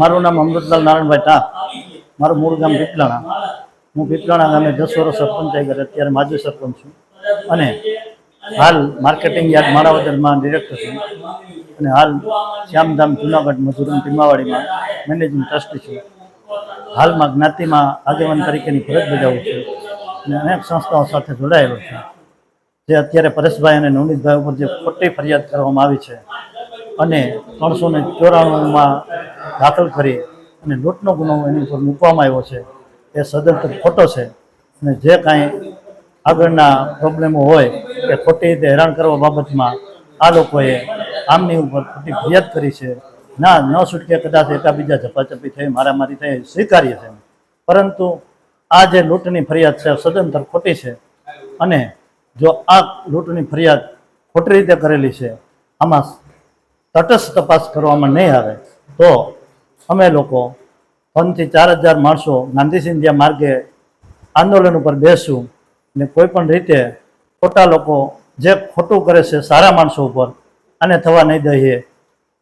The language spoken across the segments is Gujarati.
મારું નામ અમૃતલાલ નારાયણભાઈ ટા. મારું મૂળ ગામ પીપલાણા હું પીપલાણા ગામે દસ વર્ષ સરપંચ થઈ ગયા અત્યારે માજી સરપંચ છું. અને હાલ માર્કેટિંગ યાર્ડ માણાવદરમાં ડિરેક્ટર છું. અને હાલ શ્યામધામ જુનાગઢ મધુરમ ટીમાવાડીમાં મેનેજિંગ ટ્રસ્ટી છું. હાલમાં જ્ઞાતિમાં આગેવાન તરીકેની ફરજ બજાવું છું. અને અનેક સંસ્થાઓ સાથે જોડાયેલો છું. જે અત્યારે પરેશભાઈ અને નવનીતભાઈ ઉપર જે ખોટી ફરિયાદ કરવામાં આવી છે અને ત્રણસો ને ચોરાણુંમાં દાખલ કરી અને લૂંટનો ગુનો એની ઉપર મૂકવામાં આવ્યો છે. એ સદંતર ખોટો છે. અને જે કાંઈ આગળના પ્રોબ્લેમો હોય કે ખોટી રીતે હેરાન કરવા બાબતમાં આ લોકોએ આમની ઉપર ખોટી ફરિયાદ કરી છે. ના, ન છૂટકે કદાચ એકાબીજા ઝપાઝપી થઈ, મારામારી થઈ સ્વીકાર્ય છે પરંતુ આ જે લૂંટની ફરિયાદ છે સદંતર ખોટી છે. અને જો આ લૂંટની ફરિયાદ ખોટી રીતે કરેલી છે, આમાં તટસ્થ તપાસ કરવામાં નહીં આવે, તો અમે લોકો ત્રણથી ચાર હજાર માણસો ગાંધી સિંધિયા માર્ગે આંદોલન ઉપર બેસું ને કોઈ પણ રીતે ખોટા લોકો જે ખોટું કરે છે સારા માણસો ઉપર આને થવા નહીં દઈએ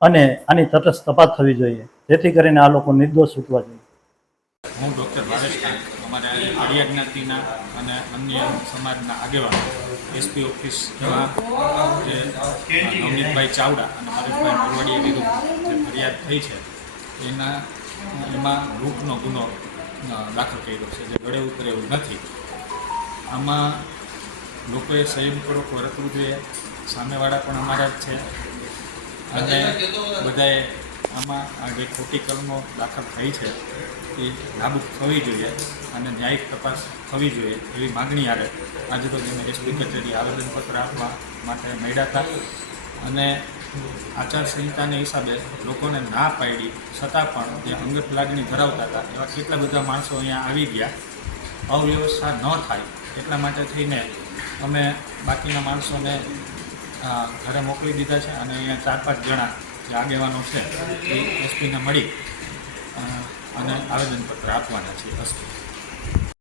અને આની તટસ્થ તપાસ થવી જોઈએ. જેથી કરીને આ લોકો નિર્દોષ છૂટવા જોઈએ. હું ડૉક્ટર ભાવેશ ખાન અમારા આડિયા જ્ઞાતિના અને અન્ય સમાજના આગેવાન એસપી ઓફિસમાં જે નવનીતભાઈ ચાવડા અને હરેશભાઈ મોરવાડિયા વિરુદ્ધ જે ફરિયાદ થઈ છે એના એમાં લૂંટનો ગુનો દાખલ કર્યો છે જે ગળે ઉતરે એવું નથી. આમાં લોકોએ સંયમપૂર્વક વર્તવું જોઈએ સામેવાળા પણ અમારા જ છે. અને બધાએ આમાં આ જે ખોટી કલમો દાખલ થઈ છે એ નાબૂદ થવી જોઈએ અને ન્યાયિક તપાસ થવી જોઈએ એવી માગણી આવે. આજે તો જેને એસપી કચેરી આવેદનપત્ર આપવા માટે મળ્યા હતા અને આચારસંહિતાને હિસાબે લોકોને ના પાડી છતાં પણ જે અંગત લાગણી ધરાવતા હતા. એવા કેટલા બધા માણસો અહીંયા આવી ગયા. અવ્યવસ્થા ન થાય એટલા માટે થઈને અમે બાકીના માણસોને ઘરે મોકલી દીધા છે અને અહીંયા ચાર પાંચ જણા જે આગેવાનો છે એ એસપીને મળી અને આવેદનપત્ર આપવાના છે એસપી